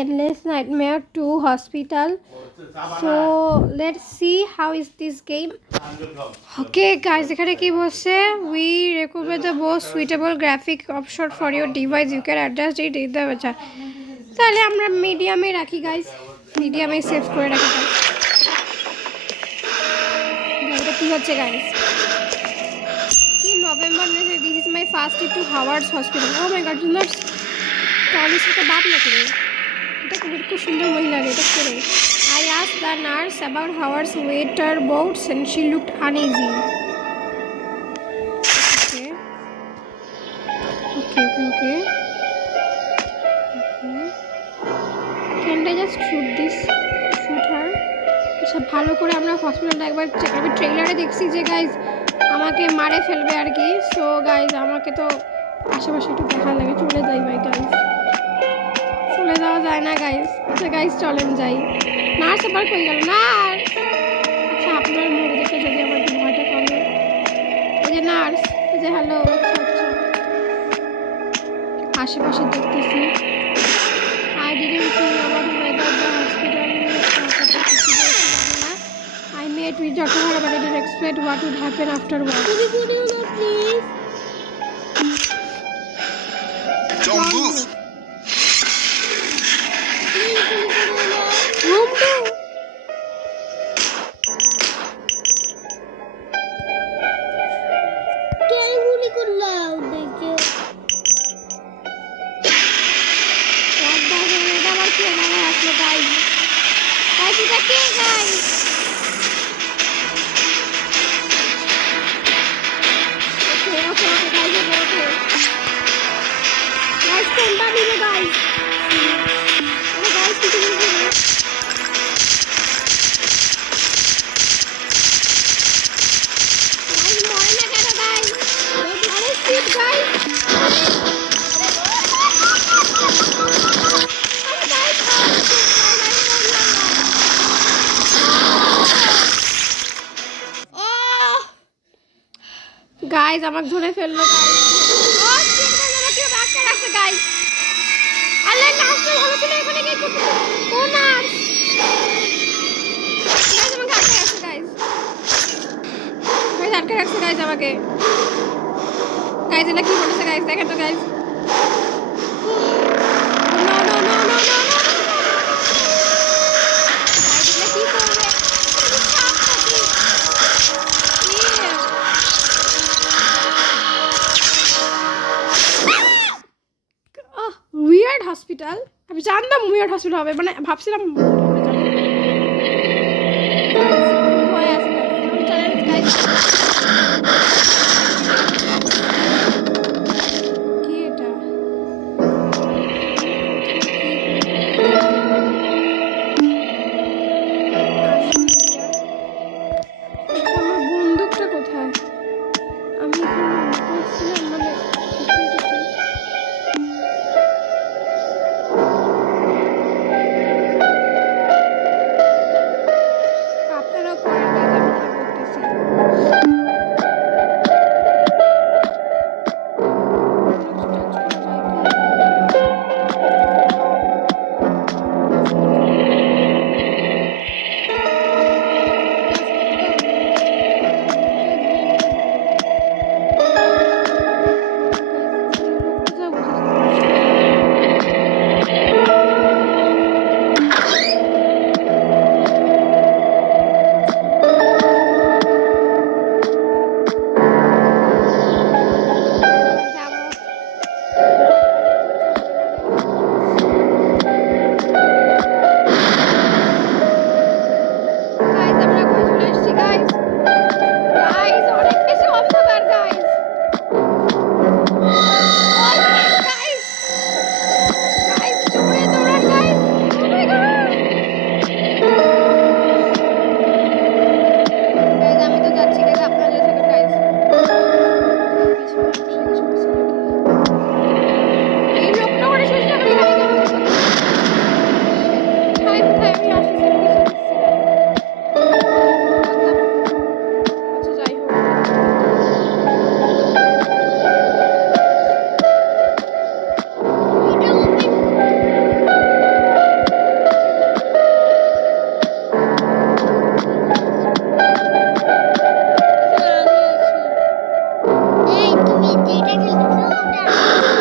Endless Nightmare 2 Hospital. So let's see how is this game. Okay guys, এখানে কি বলছে? We recommend the most suitable graphic option for your device. You can adjust it in the আচ্ছা তাহলে আমরা মিডিয়ামে রাখি গাইস, মিডিয়ামে সেভ করে রাখি গাইস। এটা কি হচ্ছে গাইস? কি নভেম্বর মেসে this is my first to Howard's hospital. Oh my god, nurse টলিস का बाप ना करे, এটা খুব সুন্দর মহিলা রে, এটা করে। I asked the nurse about Howard's whereabouts and she looked uneasy. Okay. Okay. Can I just shoot her? আচ্ছা ভালো করে আমরা হসপিটালটা একবার চেক, আমি ট্রেলারে দেখছি যে গাইজ আমাকে মারে ফেলবে আর কি। সো গাইজ আমাকে তো আশেপাশে একটু দেখা লাগে, চলে যাই ভাই গাইজ, চলে যাওয়া যায় না গাইজ। আচ্ছা গাইজ চলেন যাই। নার্স আবার কই গেল? নার্স, আচ্ছা আপনার মুখ দেখে যদি আমার ভয়টা কমে। এই যে নার্স, এই যে হ্যালো। আচ্ছা আশেপাশে দেখতেছি। I didn't think about whether the hospital I met with Dr. Hara, but I didn't expect what would happen afterwards. Could you not please? Don't move. Room 2. Can you go loud? Guys, it's okay, guys. Okay, guys, it's okay. Guys, continue, guys. Oh, guys, continue. Guys, more na karo, guys. Let's sit, guys. Guys আমাকে ধরে ফেললো গাইজ। ও sheet guys, আমাকে বাঁচতে রাখছে গাইজ। আল্লাহ, নার্সটা ভালো ছিল, এখানে কি করতেছে? ও নার্স গাইজ আমাকে আটকে রাখছে গাইজ। গাইজ আটকে রাখছে গাইজ আমাকে। গাইজ এটা কি করতেছে গাইজ? দেখেন তো গাইজ। উইয়ার্ড হসপিটাল, আমি জানতাম উইয়ার্ড হসপিটাল হবে, মানে ভাবছিলাম ভয় আছে গাইজ। কি এটা? আমার বন্দুকটা কোথায়? আমি ছিলাম মানে তুমি যেটা খেলতেছো ওটা